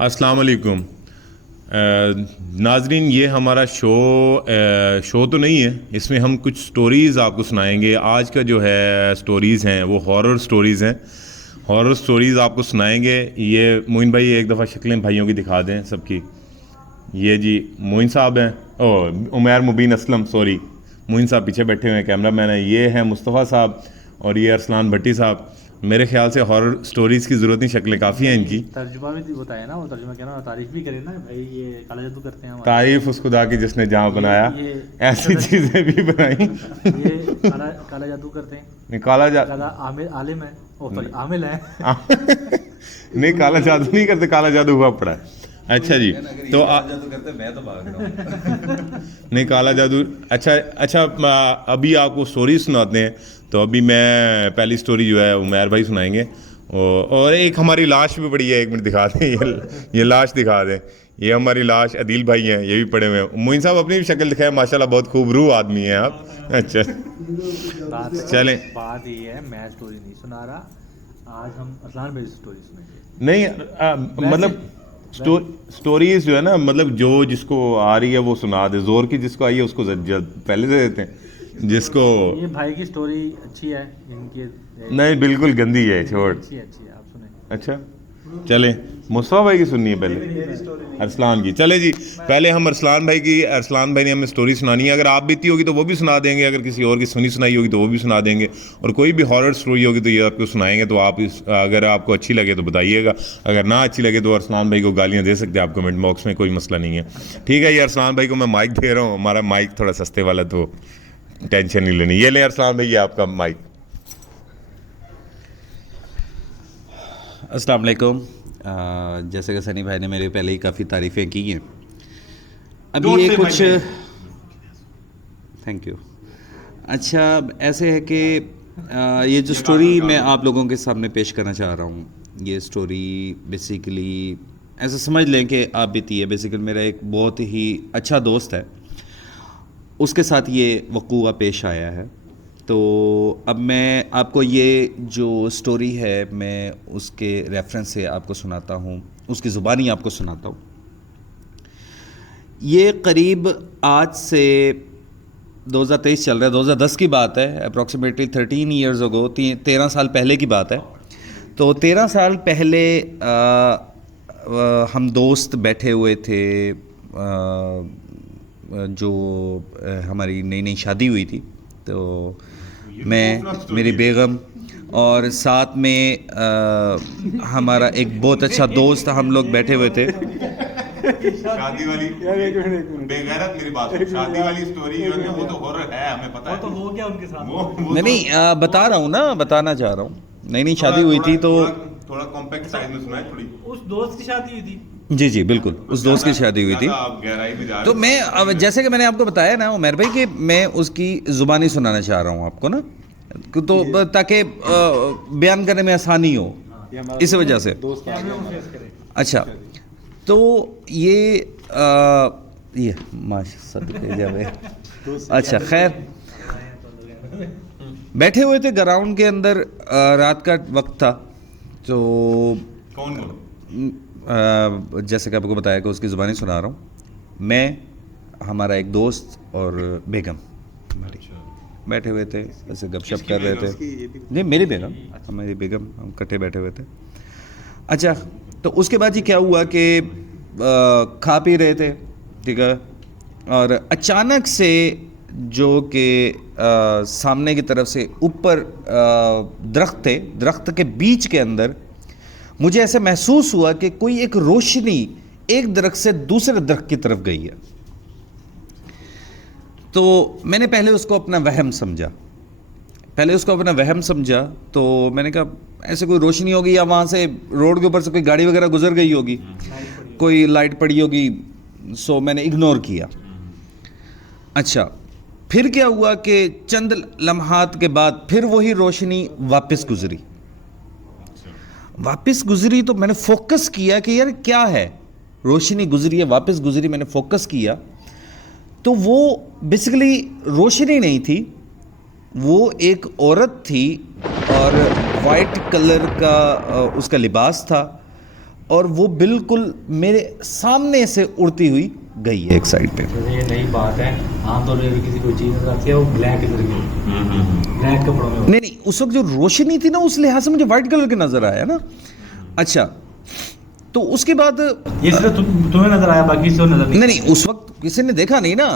السلام علیکم ناظرین، یہ ہمارا شو تو نہیں ہے، اس میں ہم کچھ سٹوریز آپ کو سنائیں گے. آج کا جو ہے سٹوریز ہیں وہ ہارر سٹوریز ہیں. ہارر سٹوریز آپ کو سنائیں گے. یہ معین بھائی ایک دفعہ شکلیں بھائیوں کی دکھا دیں سب کی. یہ جی معین صاحب ہیں، عمیر مبین اسلم، سوری معین صاحب پیچھے بیٹھے ہوئے ہیں، کیمرہ مین ہیں. یہ ہیں مصطفیٰ صاحب اور یہ ارسلان بھٹی صاحب. میرے خیال سے ہارر سٹوریز کی ضرورت نہیں، شکلیں کافی ہیں ان کی. ترجمہ بھی بتایا نا، وہ ترجمہ کہنا، تعریف بھی کرے نا بھائی، یہ کالا جادو کرتے ہیں. تعریف اس خدا کی جس نے جہاں بنایا، ایسی چیزیں بھی بنائیں. یہ کالا جادو کرتے ہیں، کالا عالم ہے، عامل ہے. نہیں کالا جادو نہیں کرتے، کالا جادو ہوا پڑا ہے. اچھا جی، تو نہیں کالا جادو. اچھا ابھی آپ کو سٹوری سناتے ہیں. تو ابھی میں پہلی سٹوری جو ہے عمیر بھائی سنائیں گے. اور ایک ہماری لاش بھی پڑی ہے، ایک منٹ دکھا دیں. یہ لاش دکھا دیں. یہ ہماری لاش عدیل بھائی ہیں، یہ بھی پڑے ہوئے ہیں. معین صاحب اپنی بھی شکل دکھائیں، ماشاءاللہ بہت خوب روح آدمی ہیں آپ. اچھا چلیں، بات یہ ہے میں سٹوری نہیں سنا رہا، آج ہم ارسلان بھائی سٹوری سنیں گے. نہیں مطلب سٹوریز جو ہے نا، مطلب جو جس کو آ رہی ہے وہ سنا دے. زور کی جس کو آئی ہے اس کو پہلے دے دیتے ہیں. جس کو یہ بھائی کی سٹوری اچھی ہے، ان کی نہیں بالکل گندی ہے، چھوڑ. اچھی ہے، آپ سنیں. اچھا چلیں، مصطفیٰ بھائی کی سننی ہے پہلے، ارسلان کی. چلے جی، پہلے ہم ارسلان بھائی نے ہمیں سٹوری سنانی ہے. اگر آپ بیتی ہوگی تو وہ بھی سنا دیں گے، اگر کسی اور کی سنائی ہوگی تو وہ بھی سنا دیں گے. اور کوئی بھی ہارر سٹوری ہوگی تو یہ آپ کو سنائیں گے. تو آپ اگر آپ کو اچھی لگے تو بتائیے گا، اگر نہ اچھی لگے تو ارسلان بھائی کو گالیاں دے سکتے ہیں آپ کمنٹ باکس میں، کوئی مسئلہ نہیں ہے. ٹھیک ہے، یہ ارسلان بھائی کو میں مائک دے رہا ہوں. ہمارا مائک تھوڑا سستے والا، تو ٹینشن نہیں لینی. یہ لیں ارسلان بھائی، یہ آپ کا مائک. السلام علیکم. جیسے کہ سنی بھائی نے میرے پہلے ہی کافی تعریفیں کی ہیں. ابھی یہ کچھ تھینک یو. اچھا ایسے ہے کہ یہ جو سٹوری میں آپ لوگوں کے سامنے پیش کرنا چاہ رہا ہوں، یہ سٹوری بیسیکلی ایسا سمجھ لیں کہ آپ بیتی ہے. بیسیکلی میرا ایک بہت ہی اچھا دوست ہے، اس کے ساتھ یہ وقوعہ پیش آیا ہے. تو اب میں آپ کو یہ جو سٹوری ہے میں اس کے ریفرنس سے آپ کو سناتا ہوں، اس کی زبانی آپ کو سناتا ہوں. یہ قریب آج سے 2023 چل رہا ہے، 2010 کی بات ہے. اپروکسیمیٹلی 13 ایئرز اگو، 13 سال پہلے کی بات ہے. تو 13 سال پہلے ہم دوست بیٹھے ہوئے تھے، جو ہماری نئی شادی ہوئی تھی. تو میں، میری بیگم اور ساتھ میں ہمارا ایک بہت اچھا دوست، ہم لوگ بیٹھے ہوئے تھے. شادی والی بے غیرت میری بات سن، شادی والی سٹوری جو ہے وہ تو ہارر ہے، ہمیں پتہ ہے. تو ہو گیا ان کے ساتھ. نہیں بتا رہا ہوں نا، بتانا چاہ رہا ہوں. نئی شادی ہوئی تھی تو تھوڑا کمپیکٹ سائز میں سنائیں. تھوڑی اس دوست کی شادی ہوئی تھی. جی بالکل، اس دوست کی شادی ہوئی تھی. تو میں جیسے کہ میں نے آپ کو بتایا نا عمیر بھائی کہ میں اس کی زبانی سنانا چاہ رہا ہوں آپ کو نا، تو تاکہ بیان کرنے میں آسانی ہو، اس وجہ سے. اچھا تو یہ اچھا خیر، بیٹھے ہوئے تھے گراؤنڈ کے اندر، رات کا وقت تھا. تو جیسے کہ آپ کو بتایا کہ اس کی زبانی سنا رہا ہوں. میں، ہمارا ایک دوست اور بیگم بیٹھے ہوئے تھے، ایسے گپ شپ کر رہے تھے. نہیں میری بیگم، ہماری بیگم، ہم کٹھے بیٹھے ہوئے تھے. اچھا تو اس کے بعد یہ کیا ہوا کہ کھا پی رہے تھے، ٹھیک ہے، اور اچانک سے جو کہ سامنے کی طرف سے اوپر درخت تھے، درخت کے بیچ کے اندر مجھے ایسے محسوس ہوا کہ کوئی ایک روشنی ایک درخت سے دوسرے درخت کی طرف گئی ہے. تو میں نے پہلے اس کو اپنا وہم سمجھا. تو میں نے کہا ایسے کوئی روشنی ہوگی، یا وہاں سے روڈ کے اوپر سے کوئی گاڑی وغیرہ گزر گئی ہوگی، کوئی لائٹ پڑی ہوگی. سو میں نے اگنور کیا. اچھا پھر کیا ہوا کہ چند لمحات کے بعد پھر وہی روشنی واپس گزری. تو میں نے فوکس کیا کہ یار کیا ہے، روشنی گزری ہے، واپس گزری. میں نے فوکس کیا تو وہ بیسیکلی روشنی نہیں تھی، وہ ایک عورت تھی اور وائٹ کلر کا اس کا لباس تھا, اور وہ بالکل میرے سامنے سے اڑتی ہوئی گئی ہے ایک سائڈ پہ. یہ نئی بات ہے, عام طور پہ کسی کوئی چیز نظر آتی ہے وہ بلیک کلر کی, بلیک کپڑوں میں. نہیں, اس وقت جو روشنی تھی نا اس لحاظ سے مجھے وائٹ کلر کے نظر آیا نا. اچھا, تو اس کے بعد یہ صرف تمہیں نظر آیا, باقی سے نظر نہیں, اس وقت کسی نے دیکھا نہیں نا.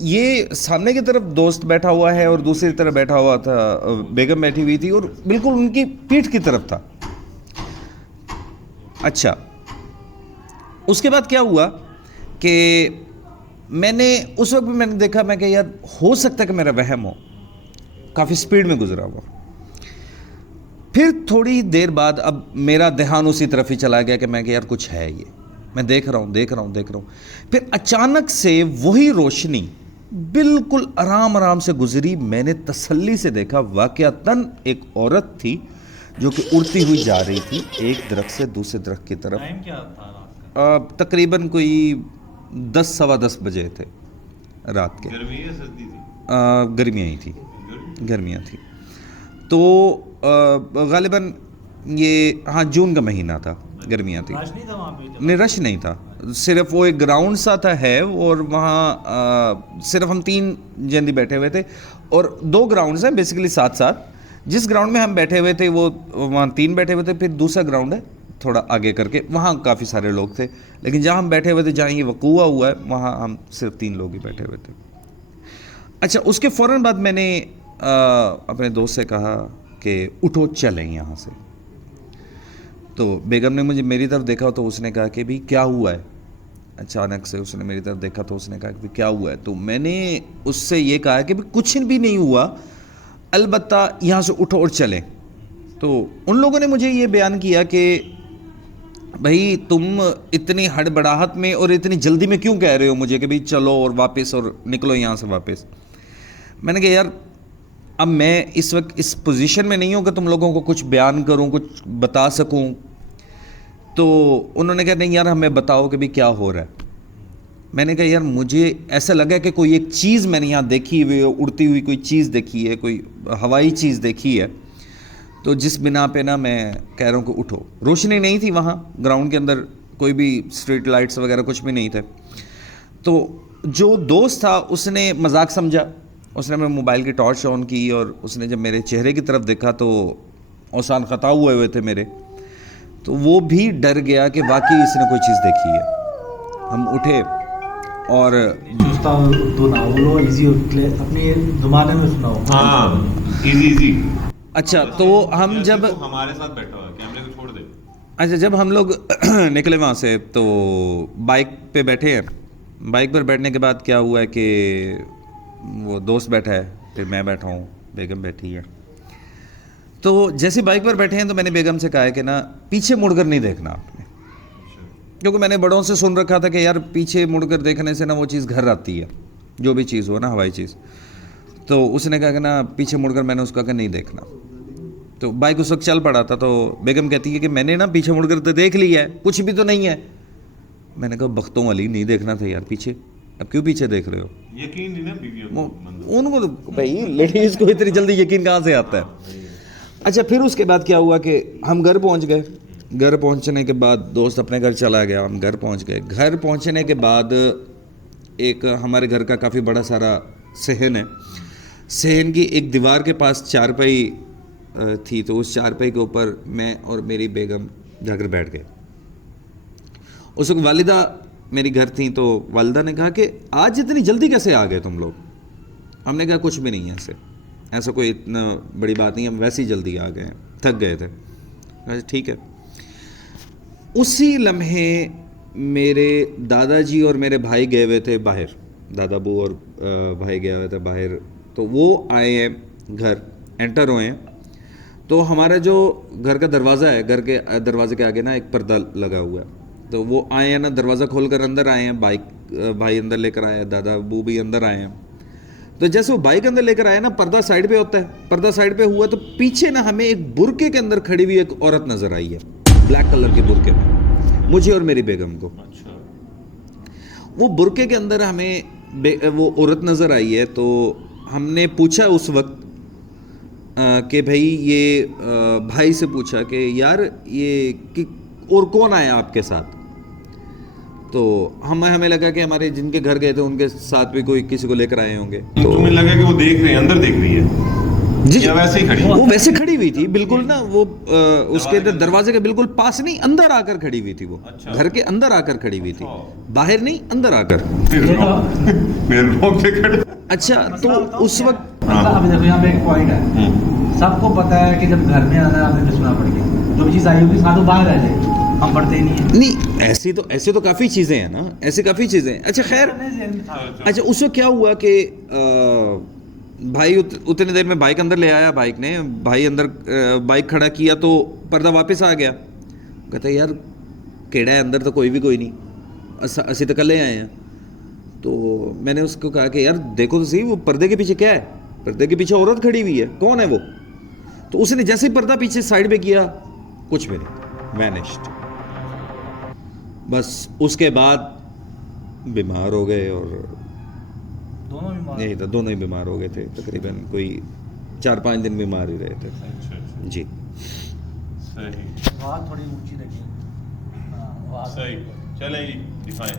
یہ سامنے کی طرف دوست بیٹھا ہوا ہے اور دوسری طرف بیٹھا ہوا تھا, بیگم بیٹھی ہوئی تھی اور بالکل ان کی پیٹھ کی طرف تھا. اچھا, اس کے بعد کیا ہوا کہ میں نے اس وقت بھی میں نے دیکھا, میں کہ یار ہو سکتا ہے کہ میرا وہم ہو, کافی سپیڈ میں گزرا ہوا. پھر تھوڑی دیر بعد اب میرا دھیان اسی طرف ہی چلا گیا کہ میں کہ یار کچھ ہے, یہ میں دیکھ رہا ہوں. پھر اچانک سے وہی روشنی بالکل آرام سے گزری. میں نے تسلی سے دیکھا واقعتاً ایک عورت تھی جو کہ اڑتی ہوئی جا رہی تھی ایک درخت سے دوسرے درخت کی طرف. ٹائم کیا تھا رات کا؟ تقریباً کوئی 10 سوا 10 بجے تھے رات کے. گرمیاں ہی تھی. تو غالباً یہ ہاں جون کا مہینہ تھا, گرمیاں تھی. رش نہیں تھا وہاں پہ؟ نہیں, رش نہیں تھا, صرف وہ ایک گراؤنڈ سا تھا ہے, اور وہاں صرف ہم 3 جندی بیٹھے ہوئے تھے, اور 2 گراؤنڈز ہیں بیسیکلی ساتھ. جس گراؤنڈ میں ہم بیٹھے ہوئے تھے وہ وہاں 3 بیٹھے ہوئے تھے, پھر دوسرا گراؤنڈ ہے تھوڑا آگے کر کے, وہاں کافی سارے لوگ تھے. لیکن جہاں ہم بیٹھے ہوئے تھے, جہاں یہ وقوع ہوا ہے, وہاں ہم صرف 3 لوگ ہی بیٹھے ہوئے تھے. اچھا, اس کے فوراً بعد میں نے اپنے دوست سے کہا کہ اٹھو چلیں یہاں سے. تو بیگم نے مجھے میری طرف دیکھا تو اس نے کہا کہ بھی کیا ہوا ہے. اچانک سے اس نے میری طرف دیکھا تو اس نے کہا کہ کیا ہوا ہے. تو میں نے اس سے یہ کہا کہ کچھ بھی نہیں ہوا, البتہ یہاں سے اٹھو اور چلیں. تو ان لوگوں نے مجھے یہ بیان کیا کہ بھائی تم اتنی ہڑبڑاہٹ میں اور اتنی جلدی میں کیوں کہہ رہے ہو مجھے کہ بھائی چلو اور واپس اور نکلو یہاں سے واپس. میں نے کہا یار اب میں اس وقت اس پوزیشن میں نہیں ہوں کہ تم لوگوں کو کچھ بیان کروں, کچھ بتا سکوں. تو انہوں نے کہا نہیں یار ہمیں بتاؤ کہ بھی کیا ہو رہا ہے. میں نے کہا یار مجھے ایسا لگا کہ کوئی ایک چیز میں نے یہاں دیکھی ہوئی, اڑتی ہوئی کوئی چیز دیکھی ہے, کوئی ہوائی چیز دیکھی ہے. تو جس بنا پہ نا میں کہہ رہا ہوں کہ اٹھو. روشنی نہیں تھی وہاں گراؤنڈ کے اندر, کوئی بھی اسٹریٹ لائٹس وغیرہ کچھ بھی نہیں تھے. تو جو دوست تھا اس نے مذاق سمجھا, اس نے میرے موبائل کی ٹارچ آن کی, اور اس نے جب میرے چہرے کی طرف دیکھا تو اوسان خطا ہوئے تھے میرے, تو وہ بھی ڈر گیا کہ واقعی اس نے کوئی چیز دیکھی ہے. ہم اٹھے اور اردو نہ بولو, ایزی اپنے زمانے میں سناؤ. ہاں ایزی. اچھا, تو ہم جب ہمارے ساتھ بیٹھا ہوا, کیمرے کو چھوڑ دے. اچھا, جب ہم لوگ نکلے وہاں سے تو بائک پہ بیٹھے ہیں. بائک پر بیٹھنے کے بعد کیا ہوا ہے کہ وہ دوست بیٹھا ہے, پھر میں بیٹھا ہوں, بیگم بیٹھی ہے. تو جیسے بائک پر بیٹھے ہیں تو میں نے بیگم سے کہا ہے کہ نا پیچھے مڑ کر نہیں دیکھنا آپ نے, کیونکہ میں نے بڑوں سے سن رکھا تھا کہ یار پیچھے مڑ کر دیکھنے سے نا وہ چیز گھر آتی ہے, جو بھی چیز ہو نا ہوائی چیز. تو اس نے کہا کہ نا پیچھے مڑ کر, میں نے اس کو کہا کہ نہیں دیکھنا. تو بائک اس وقت چل پڑا تھا, تو بیگم کہتی ہے کہ میں نے نا پیچھے مڑ کر تو دیکھ لیا ہے, کچھ بھی تو نہیں ہے. میں نے کہا بختوں والی نہیں دیکھنا تھا یار پیچھے, اب کیوں پیچھے دیکھ رہے ہو. یقین نہیں نا بیویوں ان کو تو بھائی لیڈیز کو اتنی جلدی یقین کہاں سے آتا ہے. اچھا, پھر اس کے بعد کیا ہوا کہ ہم گھر پہنچ گئے. گھر پہنچنے کے بعد دوست اپنے گھر چلا گیا, ہم گھر پہنچ گئے. گھر پہنچنے کے بعد ایک ہمارے گھر کا کافی بڑا سارا صحن ہے. صحن کی ایک دیوار کے پاس چارپائی تھی, تو اس چارپائی کے اوپر میں اور میری بیگم جا کر بیٹھ گئے. اس وقت والدہ میری گھر تھیں, تو والدہ نے کہا کہ آج اتنی جلدی کیسے آ گئے تم لوگ. ہم نے کہا کچھ بھی نہیں ہے, ایسا کوئی اتنا بڑی بات نہیں, ہم ویسے ہی جلدی آ گئے ہیں, تھک گئے تھے. ٹھیک ہے. اسی لمحے میرے دادا جی اور میرے بھائی گئے ہوئے تھے باہر, دادا ابو اور بھائی گئے ہوئے تھے باہر. تو وہ آئے ہیں گھر, انٹر ہوئے ہیں. تو ہمارا جو گھر کا دروازہ ہے, گھر کے دروازے کے آگے نا ایک پردہ لگا ہوا ہے. تو وہ آئے ہیں نا, دروازہ کھول کر اندر آئے ہیں, بھائی اندر لے کر آئے ہیں, دادا ابو بھی اندر آئے ہیں. تو جیسے وہ بائک اندر لے کر آئے نا, پردہ سائڈ پہ ہوتا ہے, پردہ سائڈ پہ ہوا تو پیچھے نا ہمیں ایک برقعے کے اندر کھڑی ہوئی ایک عورت نظر آئی ہے, بلیک کلر کے برقعے میں, مجھے اور میری بیگم کو. وہ برقعے کے اندر ہمیں وہ عورت نظر آئی ہے. تو ہم نے پوچھا اس وقت کہ بھائی یہ بھائی سے پوچھا کہ یار یہ اور کون آیا آپ کے ساتھ؟ تو ہمیں لگا کہ ہمارے جن کے گھر گئے تھے ان کے ساتھ بھی کوئی کسی کو لے کر آئے ہوں گے. تو تمہیں لگا کہ وہ دیکھ رہے ہیں, اندر دیکھ رہی ہے جی یا ویسے ہی کھڑی؟ وہ ویسے کھڑی ہوئی تھی بالکل نا, وہ اس کے دروازے کے بالکل پاس نہیں, اندر آ کر کھڑی ہوئی تھی, وہ گھر کے اندر آ کر کھڑی ہوئی تھی, باہر نہیں اندر آ کر. اچھا تو اس وقت ابھی دیکھو یہاں پہ ایک پوائنٹ ہے, سب کو پتا ہے کہ جب گھر میں آنا آپ نے سنا پڑ گیا, جو چیز آئی ہوگی ساتھ وہ باہر آ جائے, ہم پڑھتے ہی نہیں ہیں. نہیں ایسے تو کافی چیزیں ہیں نا, ایسے کافی چیزیں ہیں. اچھا خیر, اچھا اس وقت کیا ہوا کہ بھائی اتنے دیر میں بائک اندر لے آیا, بائک نے بھائی اندر بائک کھڑا کیا تو پردہ واپس آ گیا. کہتا یار کیڑا ہے اندر, تو کوئی نہیں, اسی تو کلے آئے ہیں. تو میں نے اس کو کہا کہ یار دیکھو تو صحیح وہ پردے کے پیچھے کیا ہے, پردے کے پیچھے عورت کھڑی ہوئی ہے, کون ہے وہ؟ تو اس نے جیسے ہی پردہ پیچھے سائڈ پہ کیا, کچھ بھی نہیں, وینشڈ. بس اس کے بعد بیمار ہو گئے, اور یہی تھا, دونوں ہی بیمار ہو گئے تھے, تقریباً کوئی 4-5 دن بیمار ہی رہے تھے. جی بات تھوڑی اونچی رکھی. صحیح, چلیں جی دکھائیں.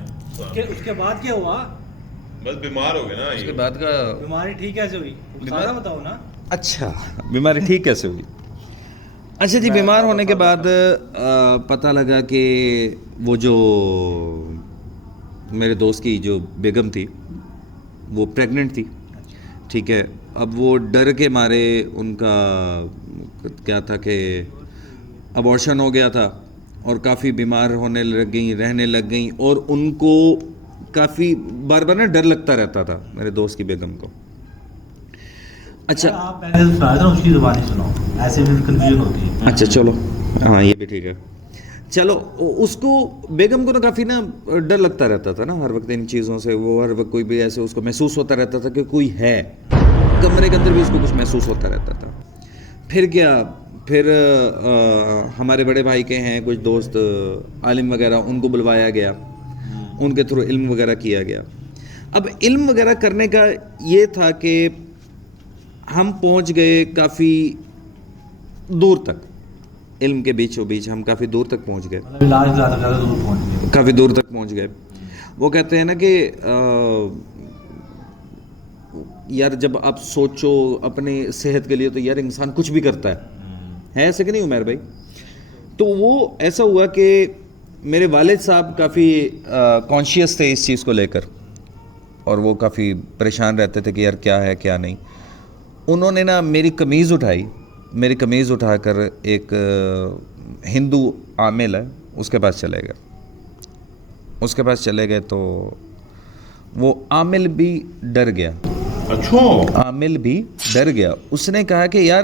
اس کے بعد کیا ہوا؟ بس بیمار ہو گئے نا. اس کے بعد کا بیماری ٹھیک کیسے ہوئی سارا بتاؤ نا. اچھا بیماری ٹھیک کیسے ہوئی؟ اچھا جی, بیمار ہونے کے بعد پتہ لگا کہ وہ جو میرے دوست کی جو بیگم تھی وہ پریگننٹ تھی. ٹھیک ہے, اب وہ ڈر کے مارے ان کا کیا تھا کہ ابارشن ہو گیا تھا, اور کافی بیمار ہونے لگ گئیں, رہنے لگ گئیں, اور ان کو کافی بار بار نا ڈر لگتا رہتا تھا میرے دوست کی بیگم کو. اچھا آپ پہلے سنا تھا اس کی زبان ہی سناؤ, ایسے بھی کنفیوژن ہوتی ہے. اچھا چلو, ہاں یہ بھی ٹھیک ہے. چلو اس کو بیگم کو نا کافی نا ڈر لگتا رہتا تھا نا ہر وقت ان چیزوں سے. وہ ہر وقت کوئی بھی ایسے اس کو محسوس ہوتا رہتا تھا کہ کوئی ہے, کمرے کے اندر بھی اس کو کچھ محسوس ہوتا رہتا تھا. پھر کیا, پھر ہمارے بڑے بھائی کے ہیں کچھ دوست عالم وغیرہ, ان کو بلوایا گیا, ان کے تھرو علم وغیرہ کیا گیا. اب علم وغیرہ کرنے کا یہ تھا کہ ہم پہنچ گئے کافی دور تک, علم کے بیچوں بیچ ہم کافی دور تک پہنچ گئے, کافی دور تک پہنچ گئے. وہ کہتے ہیں نا کہ یار جب آپ سوچو اپنے صحت کے لیے تو یار انسان کچھ بھی کرتا ہے ایسے کہ نہیں عمیر بھائی؟ تو وہ ایسا ہوا کہ میرے والد صاحب کافی کانشیس تھے اس چیز کو لے کر, اور وہ کافی پریشان رہتے تھے کہ یار کیا ہے کیا نہیں. انہوں نے نا میری قمیض اٹھائی, میری قمیض اٹھا کر ایک ہندو عامل ہے اس کے پاس چلے گئے. اس کے پاس چلے گئے تو وہ عامل بھی ڈر گیا. اچھا, عامل بھی ڈر گیا. اس نے کہا کہ یار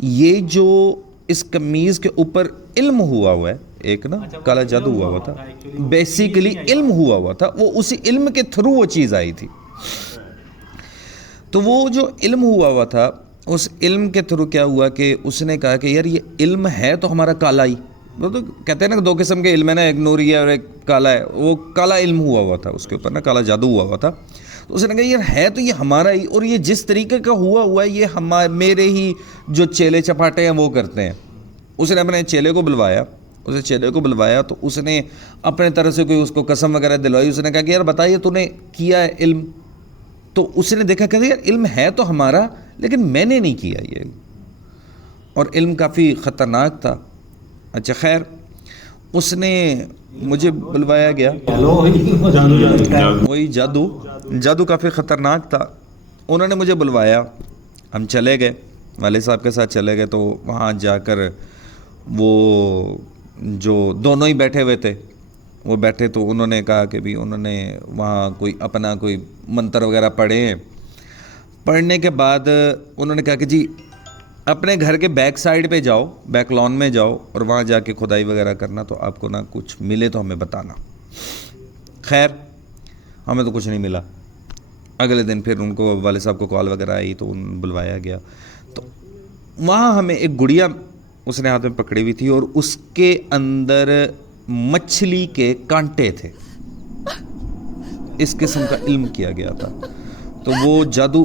یہ جو اس قمیض کے اوپر علم ہوا ہے, ایک نا کالا جادو ہوا تھا, بیسیکلی علم ہوا تھا, وہ اسی علم کے تھرو وہ چیز آئی تھی. تو وہ جو علم ہوا تھا, اس علم کے تھرو کیا ہوا کہ اس نے کہا کہ یار یہ علم ہے تو ہمارا کالا ہی, وہ تو کہتے ہیں نا 2 قسم کے علم ہے نا, ایک نوری ہے اور ایک کالا ہے. وہ کالا علم ہوا تھا, اس کے اوپر نا کالا جادو ہوا تھا. تو اس نے کہا یار ہے تو یہ ہمارا ہی, اور یہ جس طریقے کا ہوا ہے یہ میرے ہی جو چیلے چپاٹے ہیں وہ کرتے ہیں. اس نے اپنے چیلے کو بلوایا, تو اس نے اپنے طرح سے کوئی اس کو قسم وغیرہ دلوائی. اس نے کہا کہ یار بتائیے تو نے کیا ہے علم؟ تو اس نے دیکھا کہ یار علم ہے تو ہمارا, لیکن میں نے نہیں کیا یہ علم, اور علم کافی خطرناک تھا. اچھا خیر, اس نے مجھے بلوایا گیا, وہی جادو کافی خطرناک تھا. انہوں نے مجھے بلوایا, ہم چلے گئے, والد صاحب کے ساتھ چلے گئے. تو وہاں جا کر وہ جو دونوں ہی بیٹھے ہوئے تھے, وہ بیٹھے تو انہوں نے کہا کہ بھی انہوں نے وہاں کوئی منتر وغیرہ پڑھے ہیں. پڑھنے کے بعد انہوں نے کہا کہ جی اپنے گھر کے بیک سائڈ پہ جاؤ, بیک لان میں جاؤ, اور وہاں جا کے کھدائی وغیرہ کرنا, تو آپ کو نا کچھ ملے تو ہمیں بتانا. خیر ہمیں تو کچھ نہیں ملا. اگلے دن پھر ان کو والد صاحب کو کال وغیرہ آئی تو ان بلوایا گیا. تو وہاں ہمیں ایک گڑیا اس نے ہاتھ میں پکڑی ہوئی تھی, اور اس کے اندر مچھلی کے کانٹے تھے. اس قسم کا علم کیا گیا تھا. تو وہ جادو